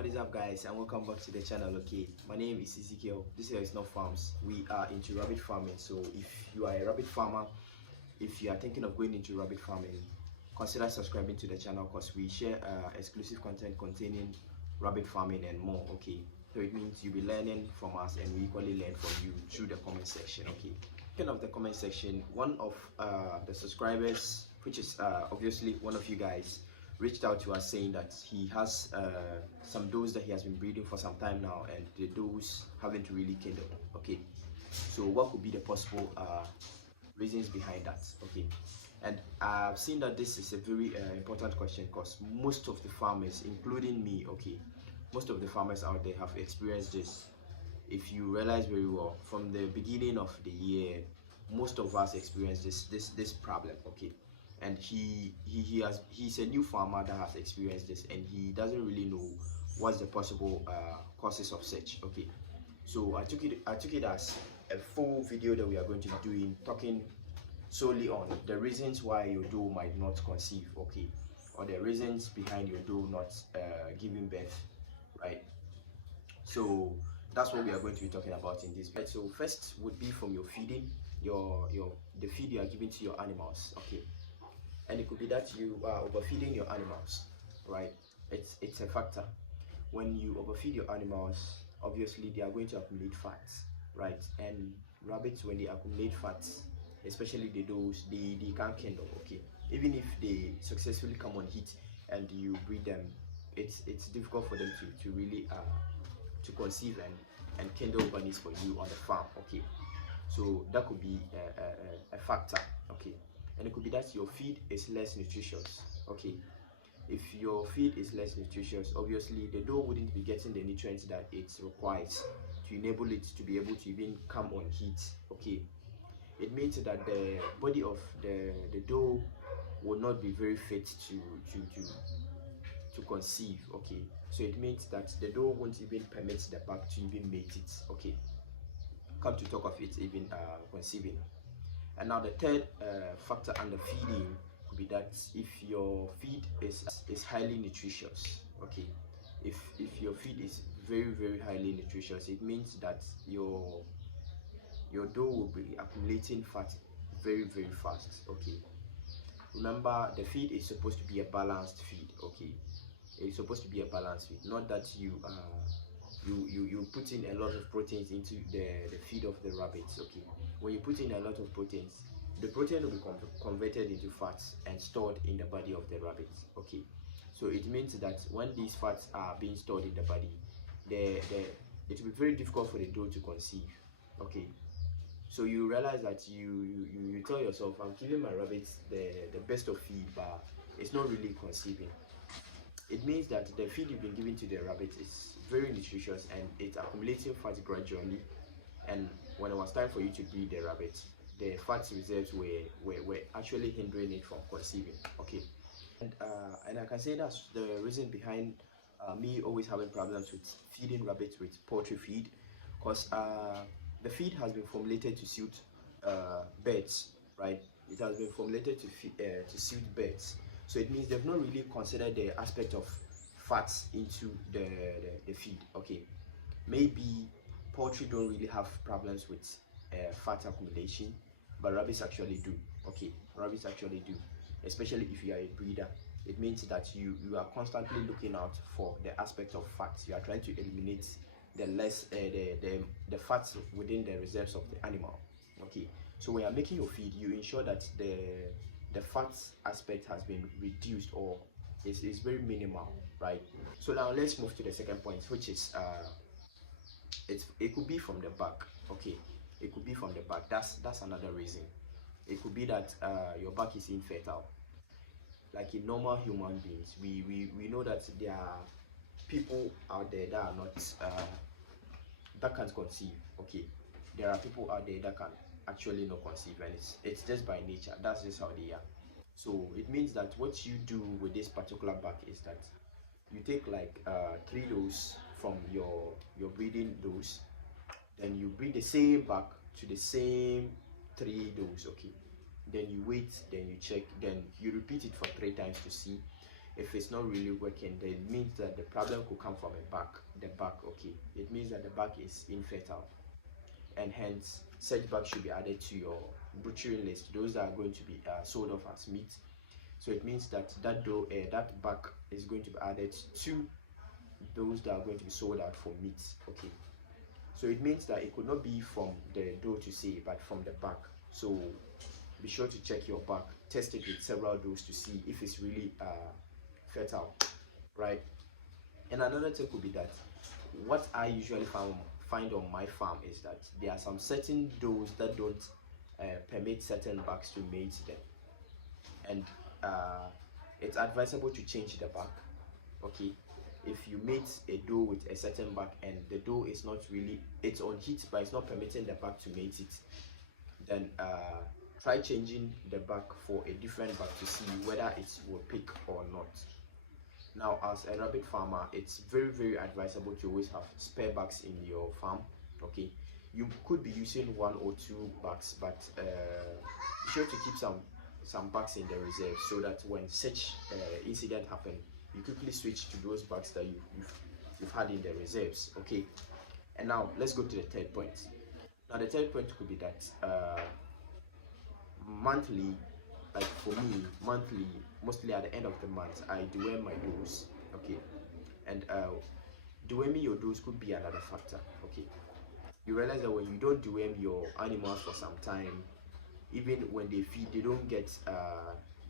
What is up, guys, and welcome back to the channel. Okay, my name is Ezekiel. This is Not Farms. We are into rabbit farming. So if you are a rabbit farmer, if you are thinking of going into rabbit farming, consider subscribing to the channel because we share exclusive content containing rabbit farming and more. Okay, so it means you'll be learning from us and we equally learn from you through the comment section. Okay, speaking of the comment section, one of the subscribers, which is obviously one of you guys, reached out to us saying that he has some does that he has been breeding for some time now, and the does haven't really kindled. Okay, so what could be the possible reasons behind that? Okay, and I've seen that this is a very important question because most of the farmers, including me, okay, most of the farmers out there have experienced this. If you realize very well, from the beginning of the year, most of us experience this problem. Okay, and he's a new farmer that has experienced this, and he doesn't really know what's the possible causes of such. Okay, so I took it as a full video that we are going to be doing, talking solely on the reasons why your doe might not conceive. Okay, or the reasons behind your doe not giving birth, right? So that's what we are going to be talking about in this video. So first would be from your feeding, the feed you are giving to your animals. Okay, and it could be that you are overfeeding your animals, right? It's a factor. When you overfeed your animals, obviously they are going to accumulate fats, right? And rabbits, when they accumulate fats, especially the does, they can't kindle. Okay, even if they successfully come on heat and you breed them, it's difficult for them to really to conceive and kindle bunnies for you on the farm. Okay, so that could be a factor. Okay, and it could be that your feed is less nutritious. Okay, if your feed is less nutritious, obviously the doe wouldn't be getting the nutrients that it requires to enable it to be able to even come on heat. Okay, it means that the body of the doe will not be very fit to conceive. Okay, so it means that the doe won't even permit the buck to even mate it. Okay, come to talk of it even conceiving. And now the third factor under feeding could be that if your feed is highly nutritious. Okay, if your feed is very highly nutritious, it means that your doe will be accumulating fat very fast. Okay, remember the feed is supposed to be a balanced feed. Okay, it's supposed to be a balanced feed, not that you put in a lot of proteins into the feed of the rabbits. Okay, when you put in a lot of proteins, the protein will be converted into fats and stored in the body of the rabbits. Okay, so it means that when these fats are being stored in the body, it will be very difficult for the doe to conceive. Okay, so you realize that you tell yourself, I'm giving my rabbits the best of feed, but it's not really conceiving. It means that the feed you've been giving to the rabbit is very nutritious and it's accumulating fat gradually, and when it was time for you to breed the rabbit, the fat reserves were actually hindering it from conceiving. Okay, and I can say that's the reason behind me always having problems with feeding rabbits with poultry feed, because the feed has been formulated to suit birds, right? It has been formulated to suit birds. So it means they've not really considered the aspect of fats into the feed. Okay, maybe poultry don't really have problems with fat accumulation, but rabbits actually do. Okay, rabbits actually do, especially if you are a breeder. It means that you are constantly looking out for the aspect of fats. You are trying to eliminate the fats within the reserves of the animal. Okay, so when you're making your feed, you ensure that the fat aspect has been reduced or is very minimal, right? So now let's move to the second point, which is it could be from the back. Okay, it could be from the back. That's another reason. It could be that your back is infertile. Like in normal human beings, we know that there are people out there that are not that can't conceive. Okay, there are people out there that can actually not conceive, and it's just by nature. That's just how they are. So it means that what you do with this particular bag is that you take like 3 does from your breeding does, then you breed the same bag to the same 3 does. Okay, then you wait, then you check, then you repeat it for 3 times to see if it's not really working, then it means that the problem could come from the back. Okay, it means that the back is infertile, and hence such back should be added to your butchering list, those that are going to be sold off as meat. So it means that that back is going to be added to those that are going to be sold out for meat. Okay, so it means that it could not be from the doe to say, but from the back. So be sure to check your back, test it with several does to see if it's really fertile, right? And another thing could be that what I usually find on my farm is that there are some certain does that don't permit certain backs to mate them, and it's advisable to change the back. Okay, if you mate a doe with a certain back and the doe is not really, it's on heat but it's not permitting the back to mate it, then try changing the back for a different back to see whether it will pick or not. Now, as a rabbit farmer, it's very advisable to always have spare backs in your farm. Okay, you could be using 1 or 2 backs, but be sure to keep some backs in the reserve so that when such incident happen, you quickly switch to those backs that you've had in the reserves. Okay, and now let's go to the third point. Now the third point could be that monthly, like for me, monthly, mostly at the end of the month, I deworm my does. Okay, and deworming your does could be another factor. Okay, you realize that when you don't deworm your animals for some time, even when they feed, they don't get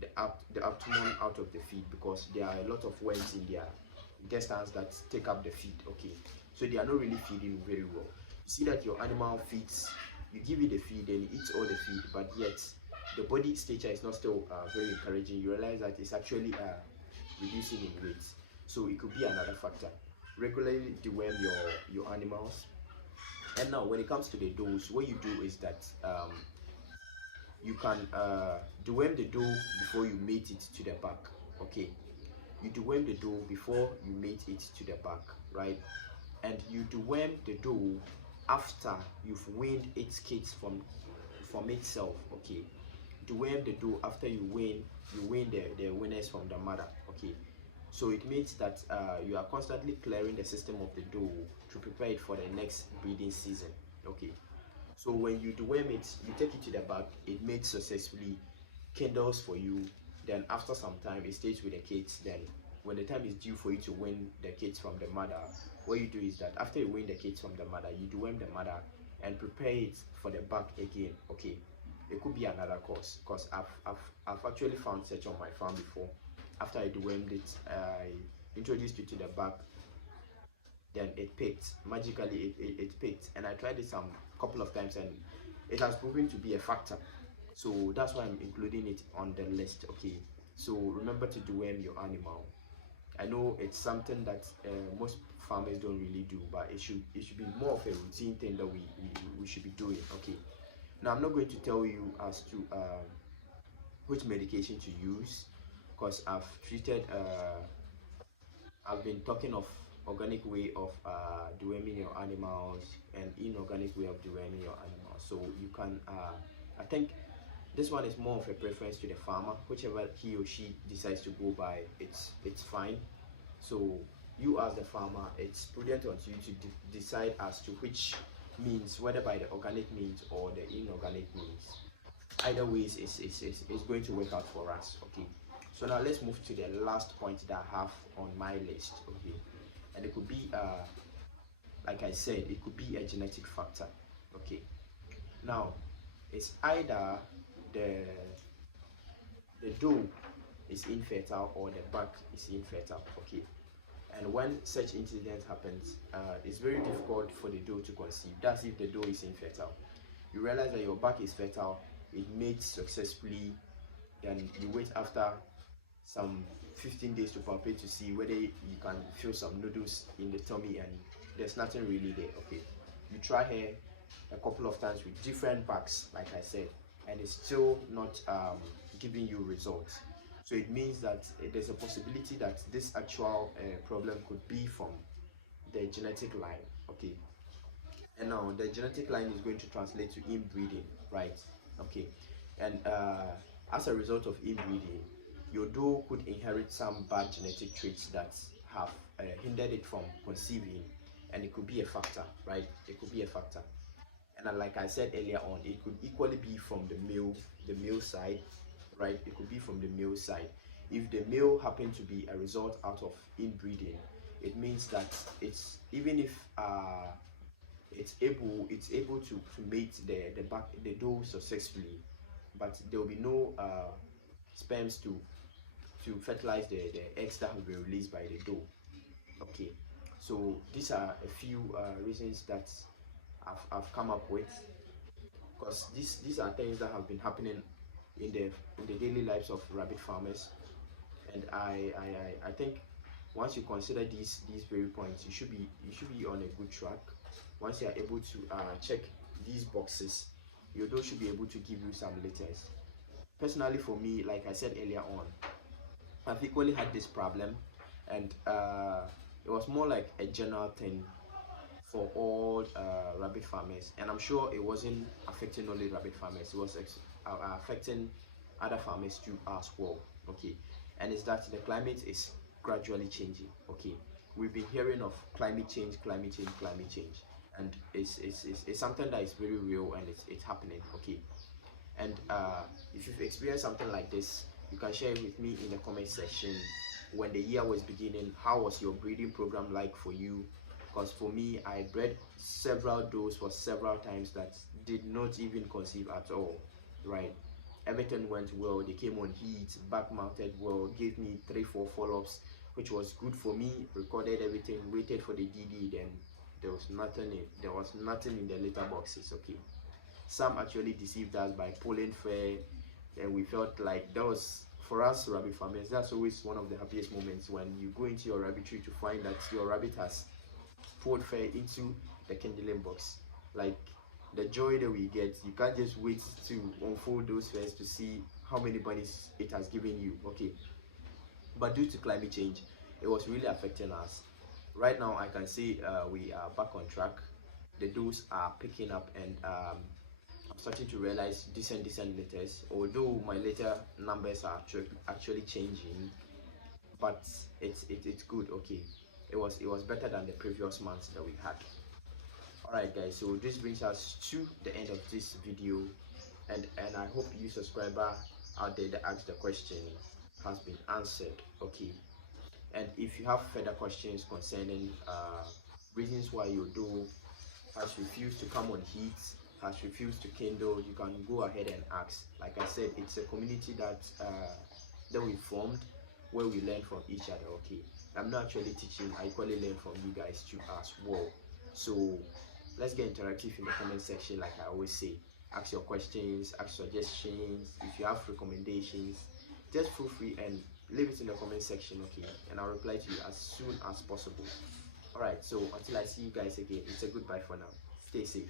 the optimum out of the feed, because there are a lot of worms in their intestines that take up the feed. Okay, so they are not really feeding very well. You see that your animal feeds, you give it the feed and it eats all the feed, but yet the body stature is not still very encouraging. You realize that it's actually reducing in weight. So it could be another factor. Regularly deworm your animals. And now when it comes to the does, what you do is that you can deworm the doe before you mate it to the back. Okay, you deworm the doe before you mate it to the back, right? And you deworm the doe after you've weaned its kids from itself. Okay, deworm the doe after you wean the winners from the mother. Okay, so it means that you are constantly clearing the system of the doe to prepare it for the next breeding season. Okay, so when you deworm it, you take it to the back, it mates successfully, kindles for you, then after some time it stays with the kids. Then when the time is due for you to wean the kids from the mother, what you do is that after you wean the kids from the mother, you deworm the mother and prepare it for the back again. Okay, it could be another course, because I've actually found such on my farm before. After I dewormed it, I introduced it to the back, then it picked magically. It picked, and I tried it some couple of times and it has proven to be a factor. So that's why I'm including it on the list. Okay, so remember to deworm your animal. I know it's something that most farmers don't really do, but it should be more of a routine thing that we should be doing. Okay, now I'm not going to tell you as to which medication to use, because I've been talking of organic way of deworming your animals and inorganic way of deworming your animals. So you can I think this one is more of a preference to the farmer. Whichever he or she decides to go by, it's fine. So you as the farmer, it's prudent on you to decide as to which means, whether by the organic means or the inorganic means. Either ways, it's going to work out for us. Okay, so now let's move to the last point that I have on my list. Okay, and it could be like I said, it could be a genetic factor. Okay, now it's either the doe is infertile or the back is infertile. Okay, and when such incident happens, it's very difficult for the doe to conceive. That's if the doe is infertile. You realize that your back is fertile, it mates successfully, then you wait after some 15 days to palpate to see whether you can feel some noodles in the tummy, and there's nothing really there. Okay, you try her a couple of times with different backs, like I said, and it's still not giving you results. So it means that there's a possibility that this actual problem could be from the genetic line. Okay, and now the genetic line is going to translate to inbreeding, right? Okay, and as a result of inbreeding, your doe could inherit some bad genetic traits that have hindered it from conceiving, and it could be a factor, right? It could be a factor. And like I said earlier on, it could equally be from the male side, right? It could be from the male side. If the male happen to be a result out of inbreeding, it means that it's, even if it's able to mate the doe successfully, but there will be no sperms to fertilize the eggs that have been released by the doe. Okay, so these are a few reasons that I've come up with, because these are things that have been happening in the daily lives of rabbit farmers, and I think once you consider these very points, you should be on a good track. Once you are able to check these boxes, your doe should be able to give you some litters. Personally, for me, like I said earlier on, I've equally had this problem, and it was more like a general thing for all rabbit farmers, and I'm sure it wasn't affecting only rabbit farmers, it was affecting other farmers too as well. Okay, and it's that the climate is gradually changing. Okay, we've been hearing of climate change, and it's something that is very real, and it's happening. Okay, and if you've experienced something like this, you can share it with me in the comment section. When the year was beginning, how was your breeding program like for you? Because for me, I bred several does for several times that did not even conceive at all, right? Everything went well, they came on heat, back mounted well, gave me 3-4 follow-ups, which was good for me. Recorded everything, waited for the DD, then there was nothing in the litter boxes. Okay, some actually deceived us by pulling fair, and we felt like that was, for us rabbit farmers, that's always one of the happiest moments, when you go into your rabbitry to find that your rabbit has pulled fair into the kindling box. Like, the joy that we get, you can't just wait to unfold those fairs to see how many bunnies it has given you. Okay, but due to climate change, it was really affecting us. Right now, I can say we are back on track. The does are picking up, and I'm starting to realize decent litters, although my litter numbers are actually changing, but it's good. Okay, it was better than the previous months that we had. Alright guys, so this brings us to the end of this video, and I hope you subscriber out there that asked the question has been answered. Okay, and if you have further questions concerning reasons why your doe has refused to come on heat, has refused to kindle, you can go ahead and ask. Like I said, it's a community that we formed, where we learn from each other. Okay, I'm not actually teaching, I equally learn from you guys too as well. So let's get interactive in the comment section. Like I always say, ask your questions, ask suggestions. If you have recommendations, just feel free and leave it in the comment section. Okay, and I'll reply to you as soon as possible. Alright, so until I see you guys again, it's a goodbye for now. Stay safe.